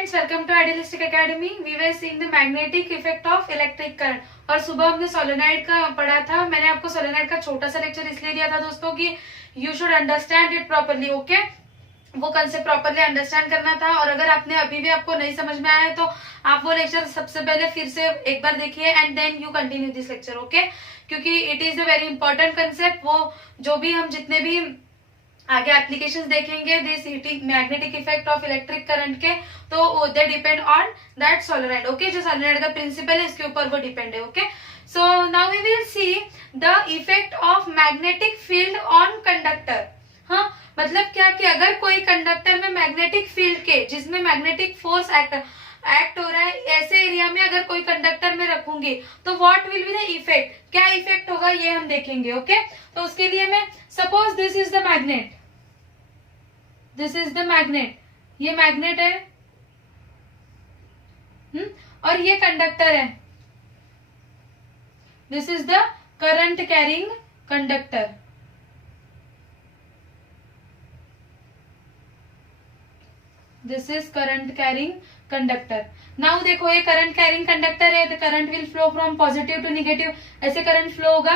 Friends, welcome to Idealistic Academy. We were seeing the magnetic effect of electric current. और सुबह हमने solenoid का पढ़ा था। मैंने आपको सोलेनॉइड का छोटा सा लेक्चर इसलिए दिया था दोस्तों कि you should understand it properly. Okay, वो कंसेप्ट प्रॉपरली अंडरस्टैंड करना था। और अगर आपने अभी भी आपको नहीं समझ में आया है तो आप वो लेक्चर सबसे पहले फिर से एक बार देखिए and then you continue this lecture. Okay, क्योंकि it is a very important concept. वो जो भी हम जितने भी आगे एप्लीकेशंस देखेंगे this magnetic effect of electric current के, तो they depend on that solenoid. Okay, जो सोलेनॉइड का प्रिंसिपल है इसके ऊपर वो डिपेंड है। Okay, so now we will see the effect of magnetic field on conductor. हाँ, मतलब क्या कि अगर कोई कंडक्टर में मैग्नेटिक फील्ड के, जिसमें मैग्नेटिक फोर्स एक्ट हो रहा है, ऐसे एरिया में अगर कोई कंडक्टर में रखूंगी तो what will be the effect, क्या इफेक्ट होगा ये हम देखेंगे। ओके, तो उसके लिए मैं suppose this is the magnet, this is the magnet, ये मैग्नेट है और ये कंडक्टर है। This is the current carrying conductor. This is current carrying conductor. Now देखो, ये करंट कैरिंग कंडक्टर है, the current will flow from positive to negative, ऐसे current flow होगा,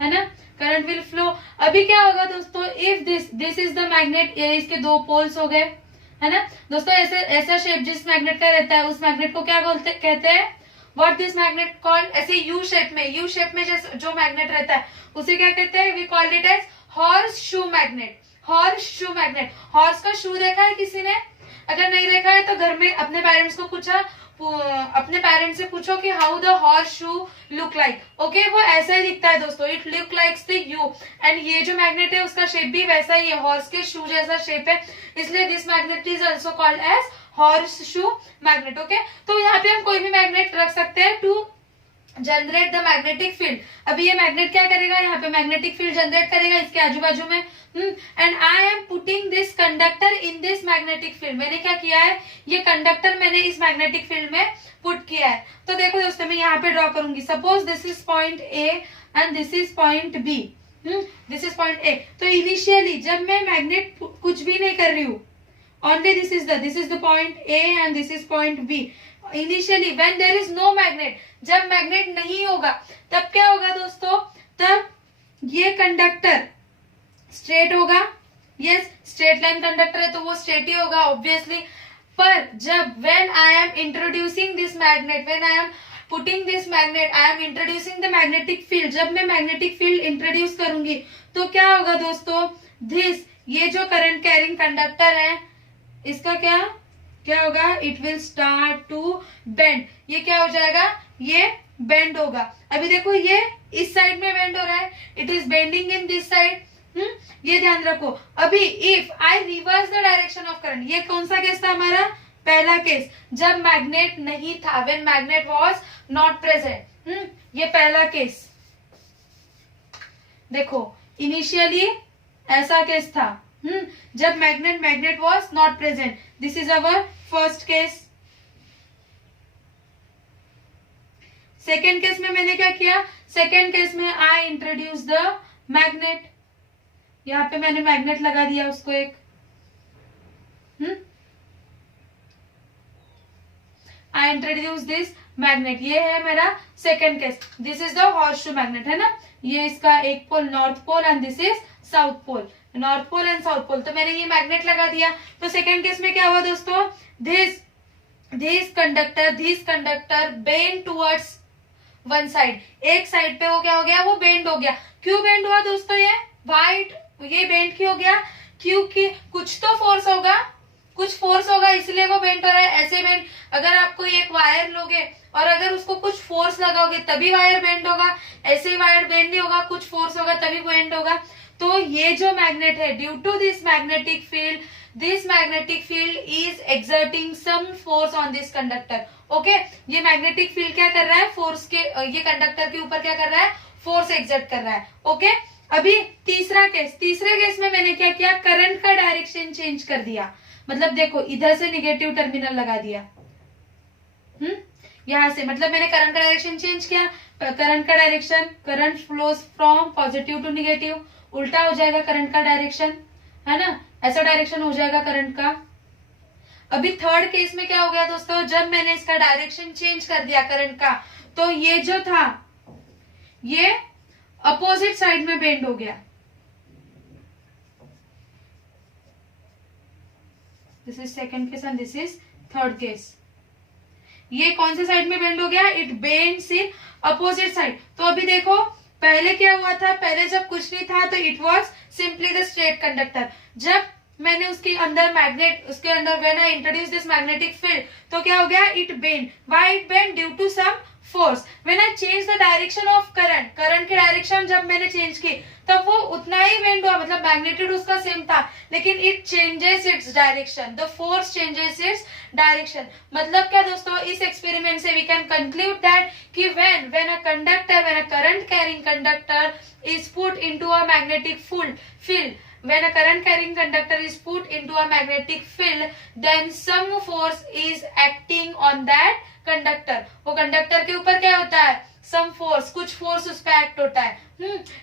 है ना, करंट विल फ्लो। अभी क्या होगा दोस्तों, if this is the magnet, ये इसके दो पोल्स हो गए, है ना दोस्तों। ऐसे ऐसा शेप जिस मैग्नेट का रहता है उस मैग्नेट को क्या कहते हैं, व्हाट दिस मैग्नेट कॉल्ड, ऐसे यू शेप में जो मैग्नेट रहता है उसे क्या कहते हैं, we called it as horseshoe magnet. Horseshoe magnet, horse का शू देखा है किसी ने? अगर नहीं देखा है तो घर में अपने पेरेंट्स को अपने पेरेंट्स से पूछो कि how the horse shoe look like. Okay, वो ऐसा ही दिखता है दोस्तों, it look likes the you. And ये जो मैग्नेट है उसका शेप भी वैसा ही है, हॉर्स के शू जैसा शेप है, इसलिए this magnet is also called as horseshoe magnet. Okay, तो यहाँ पे हम कोई भी मैग्नेट रख सकते हैं to generate the magnetic field. अभी ये मैग्नेट क्या करेगा, यहाँ पे मैग्नेटिक फील्ड जनरेट करेगा इसके आजू बाजू में। And I am putting this conductor in this magnetic field. मैंने क्या किया है, ये कंडक्टर मैंने इस मैग्नेटिक फील्ड में पुट किया है। तो देखो दोस्तों, मैं यहाँ पे ड्रॉ करूंगी, suppose this is point A and this is point B. This is point A. तो इनिशियली जब मैं मैग्नेट कुछ भी नहीं कर रही हूँ, only this is the point A and this is point B. Initially when there is no magnet, जब मैग्नेट नहीं होगा तब क्या होगा दोस्तों, तब ये कंडक्टर स्ट्रेट होगा। यस, स्ट्रेट लाइन कंडक्टर है तो वो स्ट्रेट ही होगा ऑब्वियसली। पर जब when I am introducing this magnet, when I am putting this magnet, I am introducing the magnetic field, जब मैं मैग्नेटिक फील्ड इंट्रोड्यूस करूंगी तो क्या होगा दोस्तों, ये जो करंट कैरिंग कंडक्टर है इसका क्या होगा, it will start to bend. ये क्या हो जाएगा, ये बेंड होगा। अभी देखो ये इस साइड में बेंड हो रहा है, it is bending in this side. ये ध्यान रखो। अभी if I reverse the direction of current, ये कौन सा केस था हमारा, पहला केस, जब मैग्नेट नहीं था, when magnet was not present. ये पहला केस देखो, इनिशियली ऐसा केस था जब magnet was not present. This is our first case. Second case में मैंने क्या किया, सेकेंड केस में आई इंट्रोड्यूस द मैग्नेट। यहाँ पे मैंने मैग्नेट लगा दिया उसको एक। आई इंट्रोड्यूस दिस मैग्नेट, ये है मेरा second case. This is the horseshoe magnet, है ना, ये इसका एक pole north pole and this is south pole, north pole and south pole. तो मैंने ये मैग्नेट लगा दिया। तो सेकेंड केस में क्या हुआ दोस्तों, this conductor bend towards one side, एक साइड पे वो क्या हो गया, वो बेंड हो गया। क्यों बेंड हुआ दोस्तों, ये बेंड क्यों हो गया, क्योंकि कुछ तो फोर्स होगा इसलिए वो बेंड हो रहा है। ऐसे बेंड, अगर आप कोई एक वायर लोगे और अगर उसको कुछ फोर्स लगाओगे तभी वायर बेंड होगा, ऐसे ही वायर बेंड नहीं होगा, कुछ फोर्स होगा तभी बेंड होगा। तो ये जो मैग्नेट है, due to this magnetic field is exerting some force on this conductor. Okay, ये मैग्नेटिक फील्ड क्या कर रहा है, फोर्स के, ये कंडक्टर के ऊपर क्या कर रहा है, फोर्स एक्सर्ट कर रहा है। ओके, अभी तीसरे केस में मैंने क्या किया, करंट का डायरेक्शन चेंज कर दिया। मतलब देखो, इधर से निगेटिव टर्मिनल लगा दिया, यहां से, मतलब मैंने करंट का डायरेक्शन चेंज किया। Current flows from positive to negative, उल्टा हो जाएगा करंट का डायरेक्शन, है ना, ऐसा डायरेक्शन हो जाएगा करंट का। अभी थर्ड केस में क्या हो गया दोस्तों, जब मैंने इसका डायरेक्शन चेंज कर दिया करंट का, तो ये जो था ये अपोजिट साइड में बेंड हो गया। This is second case and this is third case. ये कौन से साइड में बेंड हो गया, it bends in opposite side. तो अभी देखो पहले क्या हुआ था, पहले जब कुछ नहीं था तो it was simply the straight conductor. जब मैंने उसके अंदर मैग्नेट, उसके अंदर when I introduce this magnetic field, तो क्या हो गया, it bend. Why it bend, due to some force. When I change the direction of current, current की डायरेक्शन जब मैंने चेंज की तब वो उतना ही बेंड हुआ, मतलब मैग्नेट्यूड उसका सेम था, लेकिन it changes its direction, the force changes its direction. मतलब क्या दोस्तों, इस एक्सपेरिमेंट से वी कैन कंक्लूड दैट कि when a conductor, when a current carrying conductor is put into a magnetic field, when a current carrying conductor is put into a magnetic field, then some force is acting on that conductor। वो conductor के ऊपर क्या होता है, some force, कुछ force उस पर act होता है।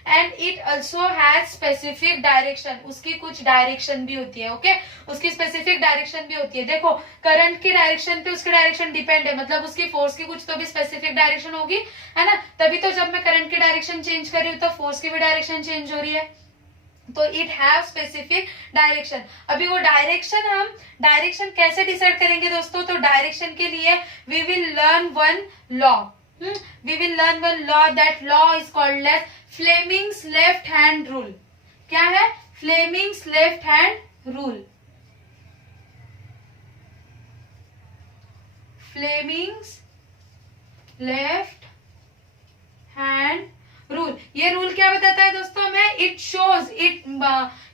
And it also has specific direction, उसकी कुछ डायरेक्शन भी होती है। ओके, उसकी स्पेसिफिक डायरेक्शन भी होती है। देखो करंट की डायरेक्शन पे उसकी डायरेक्शन डिपेंड है, मतलब उसकी फोर्स की कुछ तो भी स्पेसिफिक डायरेक्शन होगी, है ना। तभी तो जब मैं करंट की डायरेक्शन चेंज कर रही हूँ तो फोर्स की भी डायरेक्शन चेंज हो रही है। तो इट हैव स्पेसिफिक डायरेक्शन। अभी वो डायरेक्शन, हम डायरेक्शन कैसे डिसाइड करेंगे दोस्तों, तो डायरेक्शन के लिए we will learn one law. We will learn one law, that law is called as Fleming's left hand rule. क्या है, Fleming's left hand rule. Fleming's left hand rule. ये रूल क्या बताता है दोस्तों हमें, इट शोज इट,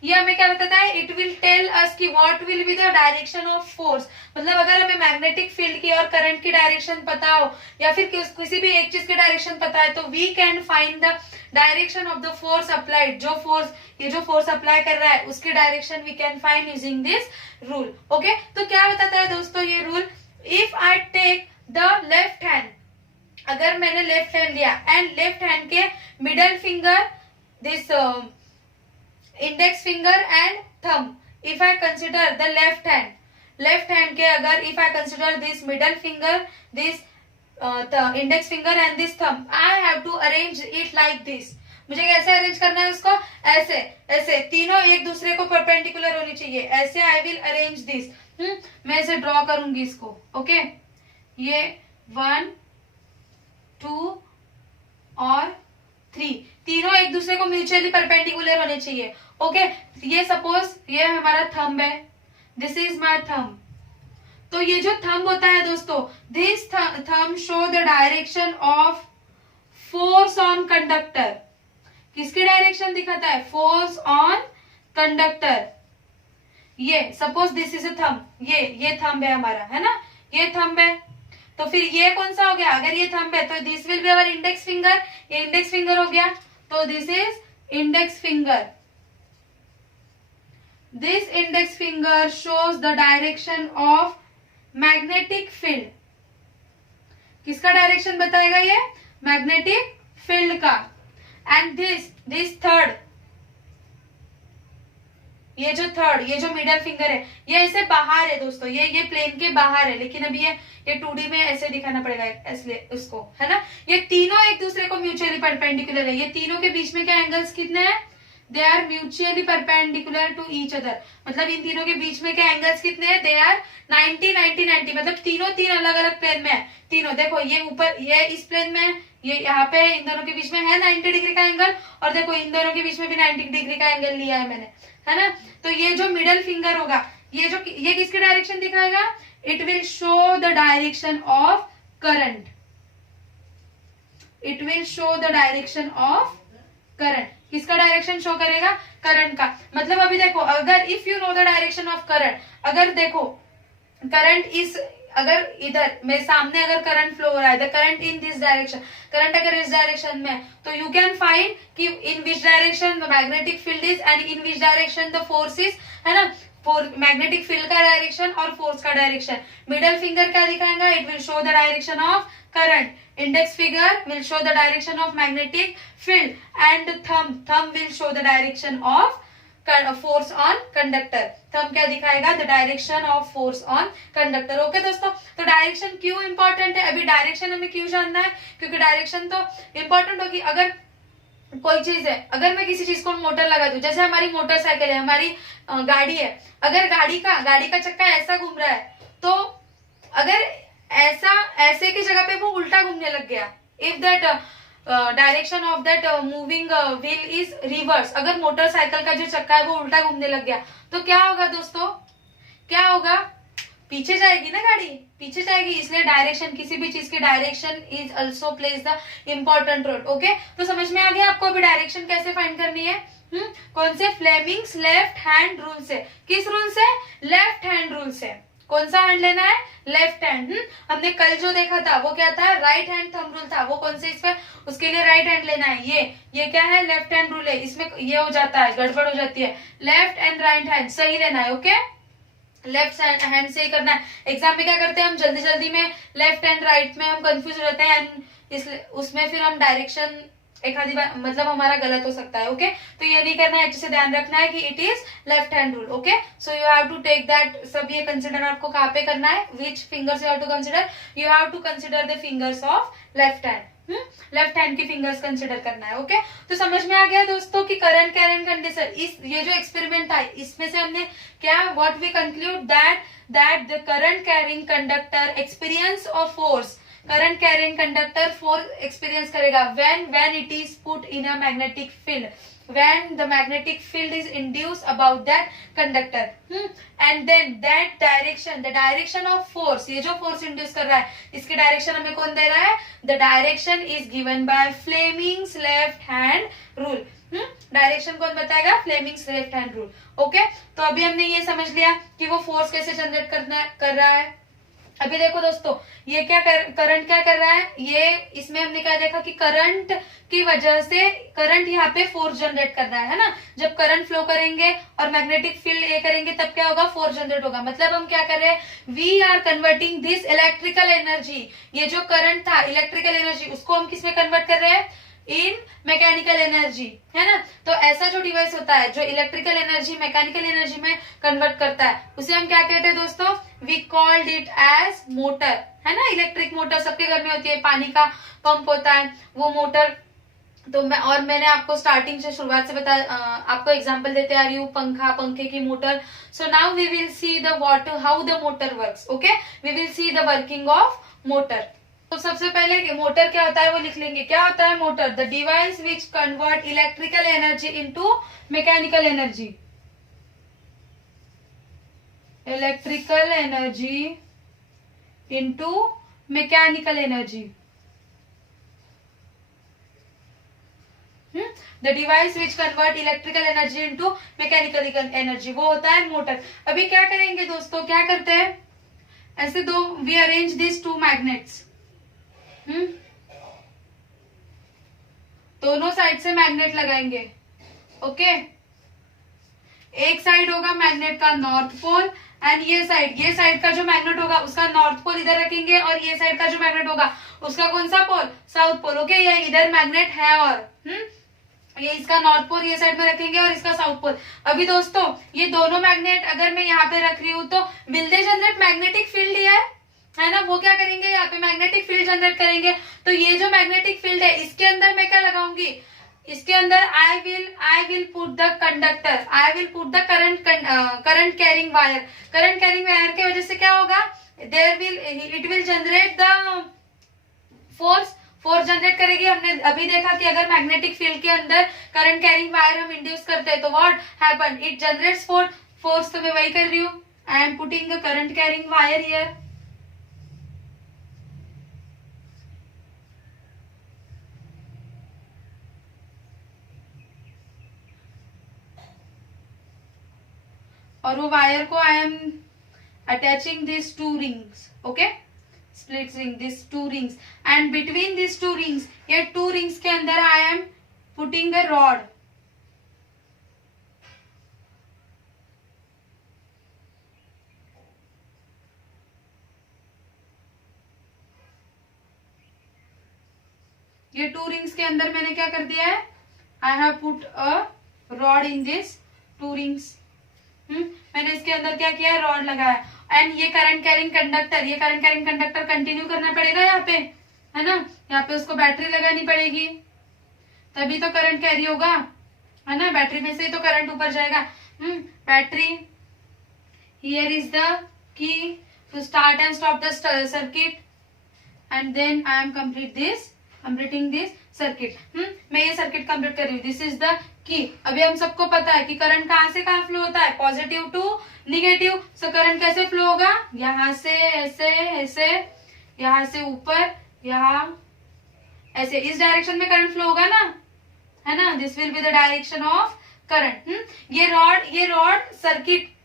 ये हमें क्या बताता है, इट विल टेल अस कि what will be the direction of force. मतलब अगर हमें मैग्नेटिक फील्ड की और करंट की डायरेक्शन पता हो, या फिर किसी भी एक चीज की डायरेक्शन पता है, तो we can find the direction of the force applied. जो फोर्स, ये जो फोर्स अप्लाई कर रहा है उसकी direction we can find using this rule. Okay, तो क्या बताता है दोस्तों ये rule, if I take the left hand, अगर मैंने लेफ्ट हैंड लिया एंड लेफ्ट हैंड के middle finger, this index finger and thumb, if I consider the left hand के अगर if I consider this middle finger, this index finger and this thumb, I have to arrange it like this. मुझे कैसे arrange करना है उसको, ऐसे ऐसे, तीनों एक दूसरे को परपेंडिकुलर होनी चाहिए, ऐसे आई विल अरेंज दिस। मैं इसे ड्रॉ करूंगी इसको। ओके, ये 1 2 और 3, तीनों एक दूसरे को म्यूचुअली परपेंडिकुलर होने चाहिए। ओके, ये सपोज ये हमारा थंब है, दिस इज माय थंब। तो ये जो थंब होता है दोस्तों, this thumb show the direction of force on conductor. किसकी डायरेक्शन दिखाता है, फोर्स ऑन कंडक्टर। ये suppose this is a thumb, ये थंब है हमारा, है ना, ये थंब है। तो फिर ये कौन सा हो गया, अगर ये थंब है तो this will be our index finger, ये इंडेक्स फिंगर हो गया, तो this is index finger. This index finger shows the direction of magnetic field. किसका डायरेक्शन बताएगा ये, मैग्नेटिक फील्ड का। एंड दिस थर्ड, ये जो मिडल फिंगर है, ये ऐसे बाहर है दोस्तों, ये प्लेन के बाहर है, लेकिन अभी ये 2D में ऐसे दिखाना पड़ेगा इसलिए उसको, है ना। ये तीनों एक दूसरे को म्यूचुअली परपेंडिकुलर है। ये तीनों के बीच में क्या एंगल्स कितने हैं, they are mutually perpendicular to each other. मतलब इन तीनों के बीच में क्या एंगल्स कितने हैं, दे आर 90 90 90। मतलब तीनों अलग अलग प्लेन में है। तीनों देखो, ये ऊपर, ये इस प्लेन में है, ये यहाँ पे, इन दोनों के बीच में है 90 डिग्री का एंगल, और देखो इन दोनों के बीच में भी 90 डिग्री का एंगल लिया है मैंने, है ना। तो ये जो मिडल फिंगर होगा, ये किसकी डायरेक्शन दिखाएगा, it will show the direction of current. It will show the direction of current. किसका डायरेक्शन शो करेगा, करंट का। मतलब अभी देखो, अगर if you know the direction of current, अगर देखो करंट इज, अगर इधर मेरे सामने अगर करंट फ्लो हो रहा है, the current in this direction, current अगर इस डायरेक्शन में, तो यू कैन फाइंड कि in which direction the magnetic field is and in which direction the force is, है ना। मैग्नेटिक फील्ड का डायरेक्शन और फोर्स का डायरेक्शन। मिडल फिंगर क्या दिखाएगा, it will show the direction of current, index finger will show the direction of magnetic field, and thumb will show the direction of force on conductor. तो हम क्या दिखाएगा, the direction of force on conductor. Okay दोस्तों, तो direction क्यों important है, अभी direction हमें क्यों जानना है, क्योंकि डायरेक्शन तो इंपॉर्टेंट होगी। अगर कोई चीज है, अगर मैं किसी चीज को मोटर लगा दूं, जैसे हमारी मोटरसाइकिल है, हमारी गाड़ी है, अगर गाड़ी का चक्का ऐसा घूम रहा है, तो अगर ऐसे की जगह पे वो उल्टा घूमने लग गया, if that direction of that moving wheel is reverse, अगर मोटरसाइकिल का जो चक्का है वो उल्टा घूमने लग गया, तो क्या होगा दोस्तों, क्या होगा, पीछे जाएगी ना गाड़ी, पीछे जाएगी। इसलिए डायरेक्शन, किसी भी चीज की direction is also plays the important role. Okay, तो समझ में आ गया आपको अभी डायरेक्शन कैसे फाइंड करनी है। कौन से, फ्लेमिंग्स लेफ्ट हैंड रूल से। किस रूल से, लेफ्ट हैंड रूल से। कौन सा हैंड लेना है, लेफ्ट हैंड। हमने कल जो देखा था वो क्या था, राइट हैंड थंब रूल था, वो कौन से, इसमें उसके लिए राइट हैंड लेना है। ये क्या है, लेफ्ट हैंड रूल है, इसमें ये हो जाता है, गड़बड़ हो जाती है, लेफ्ट एंड राइट हैंड सही लेना है। ओके, लेफ्ट हैंड से ही करना है। एग्जाम में क्या करते हैं हम, जल्दी जल्दी में लेफ्ट एंड राइट में हम कंफ्यूज हो जाते हैं, एंड इसलिए उसमें फिर हम डायरेक्शन एक आधी बार मतलब हमारा गलत हो सकता है। ओके, तो ये नहीं करना है, अच्छे से ध्यान रखना है कि it is left hand rule. Okay, so you have to take that, सब ये कंसिडर आपको कहाँ पे करना है, which fingers you have to consider, you have to consider the fingers of left hand. Left hand की फिंगर्स कंसिडर करना है। ओके, तो समझ में आ गया दोस्तों कि करंट कैरिंग कंडीशन, इस ये जो एक्सपेरिमेंट था इसमें से हमने क्या, what we conclude that the current carrying conductor experience of force, current carrying conductor force experience करेगा when it is put in a magnetic field, when the magnetic field is induced about that conductor, and then that direction, the direction of force, ये जो force induce कर रहा है इसकी direction हमें कौन दे रहा है, the direction is given by Fleming's left hand rule। Direction कौन बताएगा, Fleming's left hand rule। Okay, तो अभी हमने ये समझ लिया कि वो फोर्स कैसे जनरेट कर रहा है। अभी देखो दोस्तों, ये करंट क्या कर रहा है, ये इसमें हमने क्या देखा कि करंट की वजह से करंट यहाँ पे फोर्स जनरेट कर रहा है ना। जब करंट फ्लो करेंगे और मैग्नेटिक फील्ड ये करेंगे तब क्या होगा, फोर्स जनरेट होगा। मतलब हम क्या कर रहे हैं, we are converting this electrical energy, ये जो करंट था इलेक्ट्रिकल एनर्जी, उसको हम किसमें कन्वर्ट कर रहे हैं, इन मैकेनिकल एनर्जी, है ना। तो ऐसा जो डिवाइस होता है जो इलेक्ट्रिकल एनर्जी मैकेनिकल एनर्जी में कन्वर्ट करता है, उसे हम क्या कहते हैं दोस्तों, we called it as motor, है ना। इलेक्ट्रिक मोटर सबके घर में होती है, पानी का पंप होता है वो मोटर। तो मैंने आपको स्टार्टिंग से शुरुआत से आपको एग्जांपल देते आ रही हूँ, पंखे की motor. So now we will see the how the motor works. Okay, we will see the working of motor. तो सबसे पहले मोटर क्या होता है वो लिख लेंगे। क्या होता है motor, the device which convert electrical energy into mechanical energy, electrical energy into mechanical energy. The device which convert electrical energy into mechanical energy, वो होता है मोटर। अभी क्या करेंगे दोस्तों, क्या करते हैं, ऐसे दो, we arrange this two magnets, दोनों साइड से मैग्नेट लगाएंगे। ओके, एक साइड होगा मैग्नेट का नॉर्थ पोल, एंड ये साइड का जो मैग्नेट होगा उसका नॉर्थ पोल इधर रखेंगे, और ये साइड का जो मैग्नेट होगा उसका कौन सा पोल, साउथ पोल। ओके, ये इधर मैग्नेट है, और ये इसका नॉर्थ पोल ये साइड में रखेंगे और इसका साउथ पोल। अभी दोस्तों ये दोनों मैग्नेट अगर मैं यहाँ पे रख रही हूँ तो will they generate magnetic field, है ना। वो क्या करेंगे, यहाँ पे मैग्नेटिक फील्ड जनरेट करेंगे। तो ये जो मैग्नेटिक फील्ड है इसके अंदर मैं क्या लगाऊंगी, इसके अंदर I will put the conductor, I will put the current carrying wire. Current carrying wire की वजह से क्या होगा, it will generate the force generate करेगी। हमने अभी देखा कि अगर मैग्नेटिक फील्ड के अंदर करंट कैरिंग वायर हम इंड्यूस करते हैं तो what happen, it generates force. तो मैं वही कर रही हूँ, I am putting the current carrying wire here. और वो वायर को I am attaching this to rings. Okay, split ring, this to rings, and between this to rings, ये टू रिंग्स के अंदर I am putting a rod. ये to rings के अंदर मैंने क्या कर दिया है, I have put a rod in this 2 rings. मैंने इसके अंदर क्या किया है, रॉड लगाया। एंड ये करंट कैरिंग कंडक्टर, ये करंट कैरिंग कंडक्टर कंटिन्यू करना पड़ेगा यहाँ पे, है ना। यहाँ पे उसको बैटरी लगानी पड़ेगी, तभी तो करंट कैरी होगा, है ना। बैटरी में से ही तो करंट ऊपर जाएगा। Battery, here is the key to start and stop the circuit, and then I am completing this circuit. मैं ये सर्किट कंप्लीट कर रही हूँ। दिस इज द की। अभी हम सबको पता है कि करंट कहाँ से कहाँ फ्लो होता है, positive to negative. So current कैसे फ्लो होगा, यहाँ से ऐसे, ऐसे, यहाँ से ऊपर, यहाँ ऐसे, इस डायरेक्शन में करंट फ्लो होगा ना, है ना। This will be the direction of current. ये रॉड सर्किट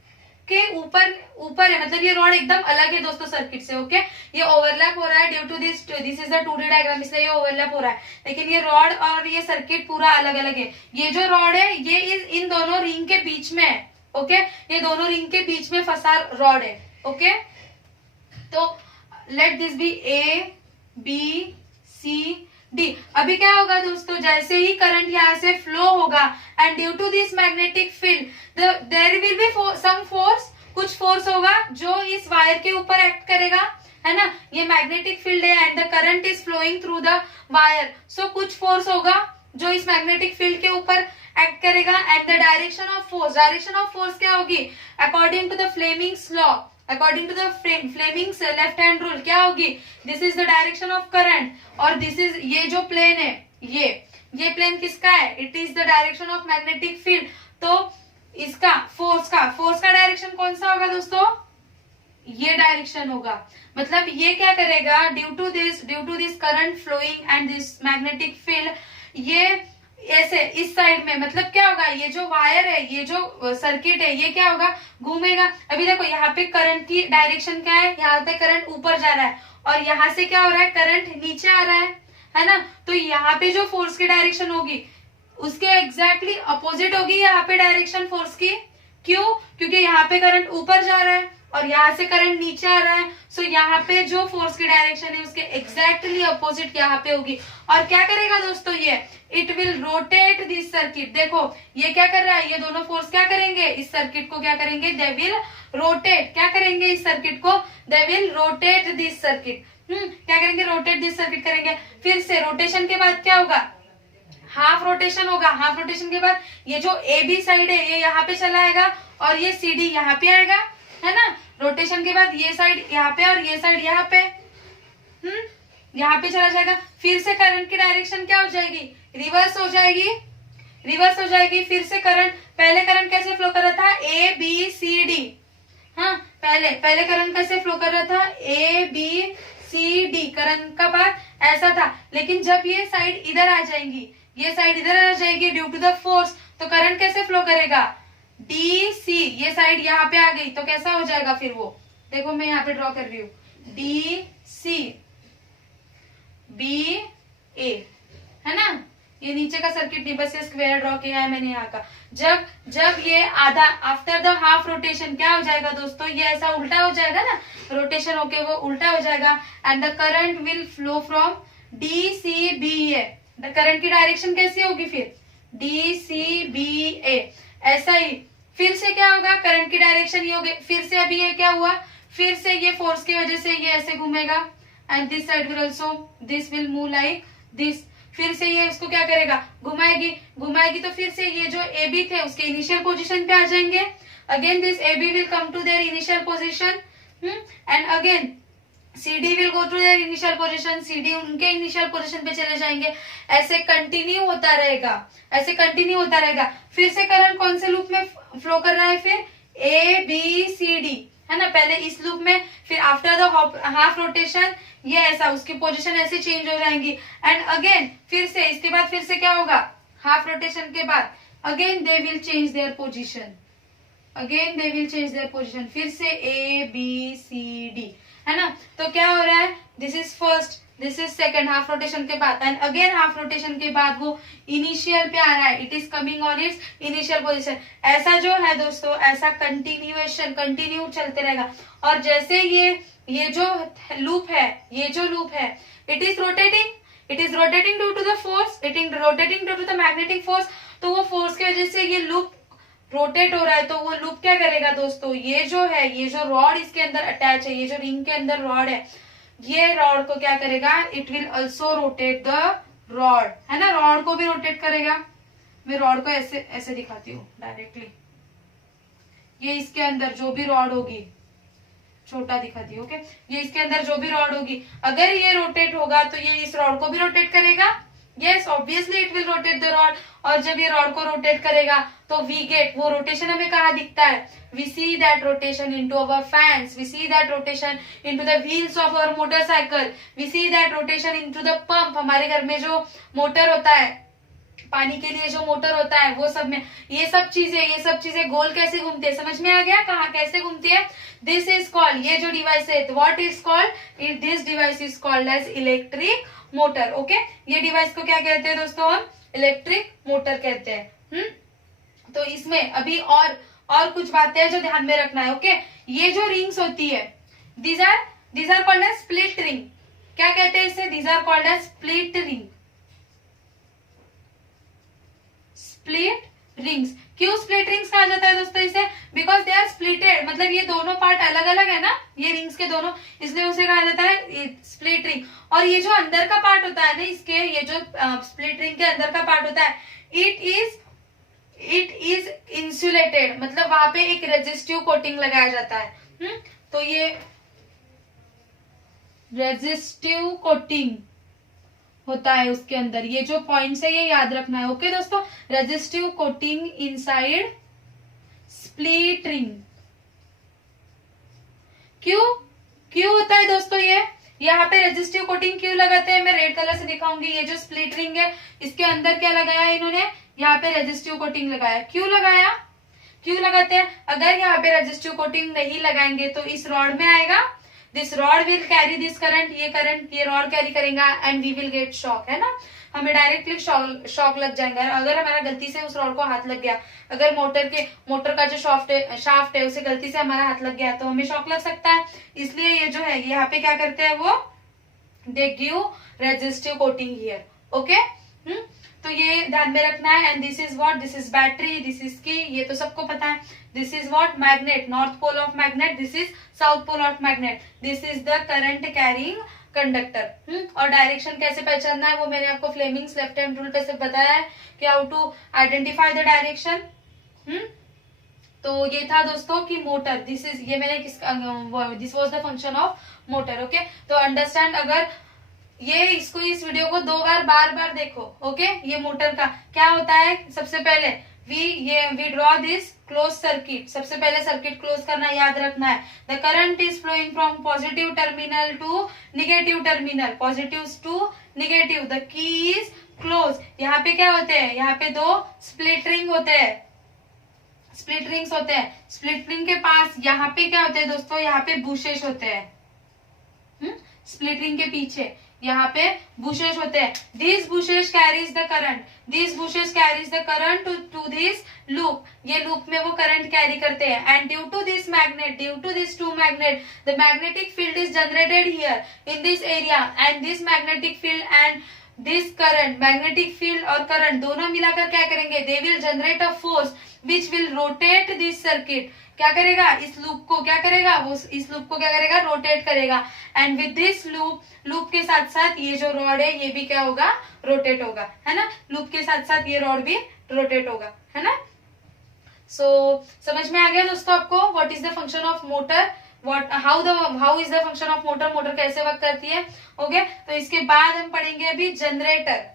के ऊपर है, मतलब ये रॉड एकदम अलग है दोस्तों सर्किट से। ओके, ये ओवरलैप हो रहा है due to this is the 2D diagram, इसलिए ये ओवरलैप हो रहा है। लेकिन ये रॉड और ये सर्किट पूरा अलग अलग है। ये जो रॉड है ये इन दोनों रिंग के बीच में है। ओके, ये दोनों रिंग के बीच में फंसा रॉड है। ओके, तो let this be A B C D. अभी क्या होगा दोस्तों, जैसे ही करंट यहाँ से फ्लो होगा and due to this magnetic field there will be some force, कुछ फोर्स होगा जो इस वायर के ऊपर एक्ट करेगा, है ना। ये मैग्नेटिक फील्ड है and the current is flowing through the wire. So कुछ फोर्स होगा जो इस मैग्नेटिक फील्ड के ऊपर एक्ट करेगा। And the direction of force क्या होगी, according to the Fleming's law, according to the Fleming's left hand rule, क्या होगी, this is the direction of current. और दिस इज, ये जो प्लेन है, ये प्लेन किसका है, it is the direction of magnetic field. तो इसका फोर्स का डायरेक्शन कौन सा होगा दोस्तों, ये डायरेक्शन होगा। मतलब ये क्या करेगा, due to this current flowing and this magnetic field, ये ऐसे इस साइड में, मतलब क्या होगा, ये जो वायर है, ये जो सर्किट है, ये क्या होगा, घूमेगा। अभी देखो यहाँ पे करंट की डायरेक्शन क्या है, यहाँ पे करंट ऊपर जा रहा है और यहाँ से क्या हो रहा है, करंट नीचे आ रहा है ना। तो यहाँ पे जो फोर्स की डायरेक्शन होगी उसके एग्जैक्टली अपोजिट होगी यहाँ पे डायरेक्शन फोर्स की। क्यों, क्योंकि यहाँ पे करंट ऊपर जा रहा है और यहाँ से करंट नीचे आ रहा है। सो यहाँ पे जो फोर्स की डायरेक्शन है उसके एग्जैक्टली अपोजिट यहाँ पे होगी। और क्या करेगा दोस्तों, ये it will rotate this circuit. देखो ये क्या कर रहा है, ये दोनों फोर्स क्या करेंगे, इस सर्किट को क्या करेंगे, दे विल रोटेट। क्या करेंगे, इस सर्किट को they will rotate this circuit. क्या करेंगे, रोटेट दिस सर्किट करेंगे। फिर से रोटेशन के बाद क्या होगा, हाफ रोटेशन होगा। हाफ रोटेशन के बाद ये जो ए बी साइड है ये यहाँ पे चला आएगा और ये सी डी यहाँ पे आएगा, है ना। रोटेशन के बाद ये साइड यहाँ पे और ये साइड यहाँ पे, यहाँ पे चला जाएगा। फिर से करंट की डायरेक्शन क्या हो जाएगी, रिवर्स हो जाएगी। फिर से करंट, पहले करंट कैसे फ्लो कर रहा था, ए बी सी डी। हाँ, पहले करंट कैसे फ्लो कर रहा था, A B C D. Current का पाथ ऐसा था, लेकिन जब ये साइड इधर आ जाएगी, ड्यू टू द फोर्स, तो करंट कैसे फ्लो करेगा, डी सी। ये साइड यहाँ पे आ गई तो कैसा हो जाएगा फिर वो, देखो मैं यहाँ पे ड्रॉ कर रही हूँ, डी सी बी ए, है ना। ये नीचे का सर्किट नहीं, बस ये स्क्वायर ड्रॉ किया है मैंने यहाँ का। जब ये आधा, आफ्टर द हाफ रोटेशन क्या हो जाएगा दोस्तों, ये ऐसा उल्टा हो जाएगा ना, रोटेशन होके वो उल्टा हो जाएगा and the current will flow from D C B A. The current की डायरेक्शन कैसी होगी फिर, डी सी बी ए। ऐसा ही फिर से क्या होगा, करंट की डायरेक्शन ये होगी। फिर से अभी ये क्या हुआ, फिर से ये फोर्स की वजह से ये ऐसे घूमेगा and this side will also, this will move like this. फिर से ये इसको क्या करेगा, घुमाएगी तो फिर से ये जो ए बी थे उसके इनिशियल पोजीशन पे आ जाएंगे। Again this A B will come to their initial position and again CD will go to their initial position, CD उनके इनिशियल पोजीशन पे चले जाएंगे। ऐसे कंटिन्यू होता रहेगा। फिर से करंट कौन से लूप में फ्लो कर रहा है, फिर A B C D, है ना। पहले इस लूप में, फिर आफ्टर द हाफ रोटेशन ये ऐसा, उसकी पोजीशन ऐसे चेंज हो जाएंगी एंड अगेन फिर से इसके बाद फिर से क्या होगा, हाफ रोटेशन के बाद again they will change their position, फिर से A B C D, है ना। तो क्या हो रहा है, this is first, this is second, half rotation के बाद एंड अगेन हाफ रोटेशन के बाद वो इनिशियल पे आ रहा है, it is coming on it's initial position. ऐसा जो है दोस्तों, ऐसा कंटिन्यू चलते रहेगा। और जैसे ये जो लूप है, it is rotating due to the force, it is rotating due to the magnetic force. तो वो फोर्स की वजह से ये लूप रोटेट हो रहा है तो वो लूप क्या करेगा दोस्तों, ये जो है, ये जो रॉड इसके अंदर अटैच है, ये जो रिंग के अंदर रॉड है, ये रॉड को क्या करेगा, it will also rotate the rod, है ना, रॉड को भी रोटेट करेगा। मैं रॉड को ऐसे ऐसे दिखाती हूँ डायरेक्टली, ये इसके अंदर जो भी रॉड होगी, छोटा दिखाती हूँ, ओके, ये इसके अंदर जो भी रॉड होगी, अगर ये रोटेट होगा तो ये इस रॉड को भी रोटेट करेगा, yes obviously it will rotate the rod, और जब ये रॉड को रोटेट करेगा तो वी गेट, वो रोटेशन हमें कहाँ दिखता है, we see that rotation into our fans, we see that rotation into the wheels of our motorcycle, we see that rotation into the pump, हमारे घर में जो मोटर होता है, पानी के लिए जो मोटर होता है, वो सब में ये सब चीजें गोल कैसे घूमती है, समझ में आ गया, कहाँ कैसे घूमती है। दिस इज कॉल्ड, ये जो डिवाइस है, what is called, this device is called as electric motor, okay. ये डिवाइस को क्या कहते हैं दोस्तों, हम इलेक्ट्रिक मोटर कहते हैं। तो इसमें अभी और कुछ बातें हैं जो ध्यान में रखना है, ओके। ये जो रिंग्स होती है, these are called as split ring, क्या कहते हैं इसे, these are called as split ring, split rings. क्यों स्प्लिट रिंग्स कहा जाता है दोस्तों इसे, बिकॉज दे आर स्प्लिटेड, मतलब ये दोनों पार्ट अलग अलग है ना, ये रिंग्स के दोनों, इसलिए उसे कहा जाता है स्प्लिट रिंग। और ये जो अंदर का पार्ट होता है ना इसके, ये जो स्प्लिट रिंग के अंदर का पार्ट होता है, इट इज इंसुलेटेड, मतलब वहां पे एक रेजिस्टिव कोटिंग लगाया जाता है। तो ये रेजिस्टिव कोटिंग होता है उसके अंदर, ये जो पॉइंट्स है ये याद रखना है, ओके दोस्तों। Resistive coating inside split ring. क्यों होता है दोस्तों, ये यहाँ पे रेजिस्टिव कोटिंग क्यों लगाते हैं, मैं रेड कलर से दिखाऊंगी। ये जो स्प्लिट रिंग है इसके अंदर क्या लगाया है इन्होंने, यहाँ पे रेजिस्टिव कोटिंग लगाया। क्यों लगाते हैं, अगर यहाँ पे रेजिस्टिव कोटिंग नहीं लगाएंगे तो इस रॉड में आएगा, this rod will carry this current, ये रॉड कैरी करेगा and we will get shock, है ना, हमें डायरेक्टली शॉक लग जाएगा। अगर हमारा गलती से उस रॉड को हाथ लग गया, अगर मोटर का जो शाफ्ट है उसे गलती से हमारा हाथ लग गया तो हमें शॉक लग सकता है। इसलिए ये जो है यहाँ पे क्या करते हैं वो, they give resistive coating here, okay. तो ये ध्यान में रखना है। And this is what, this is battery, this is key, ये तो सबको पता है। This is what, magnet, north pole of magnet, this is south pole of magnet, this is the current carrying conductor. और डायरेक्शन कैसे पहचानना है वो मैंने आपको फ्लेमिंग्स लेफ्ट हैंड रूल पे से बताया है कि how to identify the direction. तो ये था दोस्तों कि मोटर, दिस इज, ये मैंने this was the function of motor, okay. तो अंडरस्टैंड, अगर ये इस वीडियो को बार बार देखो, ओके। ये मोटर का क्या होता है, सबसे पहले we draw this close circuit, सबसे पहले सर्किट क्लोज करना याद रखना है। The current is flowing from positive terminal to negative terminal, positive to negative, the key is close. यहाँ पे क्या होते हैं, यहाँ पे दो स्प्लिट रिंग होते हैं, स्प्लिट रिंग्स होते हैं। स्प्लिट रिंग के पास यहाँ पे क्या होते हैं दोस्तों, यहाँ पे बुशेस होते हैं। स्प्लिट रिंग के पीछे यहाँ पे बुशेस होते हैं। This brushes carries the current, this brushes carries the current to this loop, ये लूप में वो करंट कैरी करते हैं। And due to this magnet, due to this two magnet, the magnetic field is generated here in this area, and this magnetic field and this current, magnetic field और current दोनों मिलाकर क्या करेंगे, they will generate a force which will rotate this circuit. क्या करेगा, इस loop को क्या करेगा, वो इस लूप को क्या करेगा, रोटेट करेगा। एंड विद दिस लूप के साथ साथ ये जो रॉड है ये भी क्या होगा, रोटेट होगा, है ना। लूप के साथ साथ ये रॉड भी रोटेट होगा, है ना। सो समझ में आ गया दोस्तों आपको what is the function of motor, how is the function of motor, motor कैसे वर्क करती है, ओके। तो इसके बाद हम पढ़ेंगे अभी जनरेटर।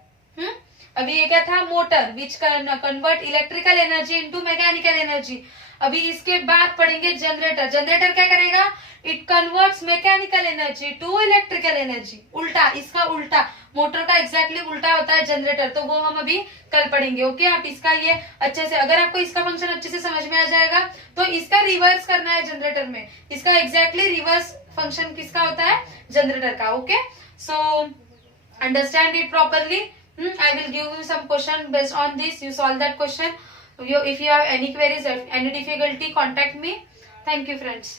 अभी ये क्या था, motor which convert electrical energy into mechanical energy. अभी इसके बाद पढ़ेंगे जनरेटर। जनरेटर क्या करेगा, it converts mechanical energy to electrical energy, उल्टा, इसका उल्टा, मोटर का एग्जैक्टली उल्टा होता है जनरेटर। तो वो हम अभी कल पढ़ेंगे, ओके। आप इसका ये अच्छे से, अगर आपको इसका फंक्शन अच्छे से समझ में आ जाएगा तो इसका रिवर्स करना है जनरेटर में, इसका एग्जैक्टली रिवर्स फंक्शन किसका होता है, जनरेटर का, okay. So understand it properly. I will give you some question based on this. You solve that question. If you have any queries or any difficulty, contact me. Thank you, friends.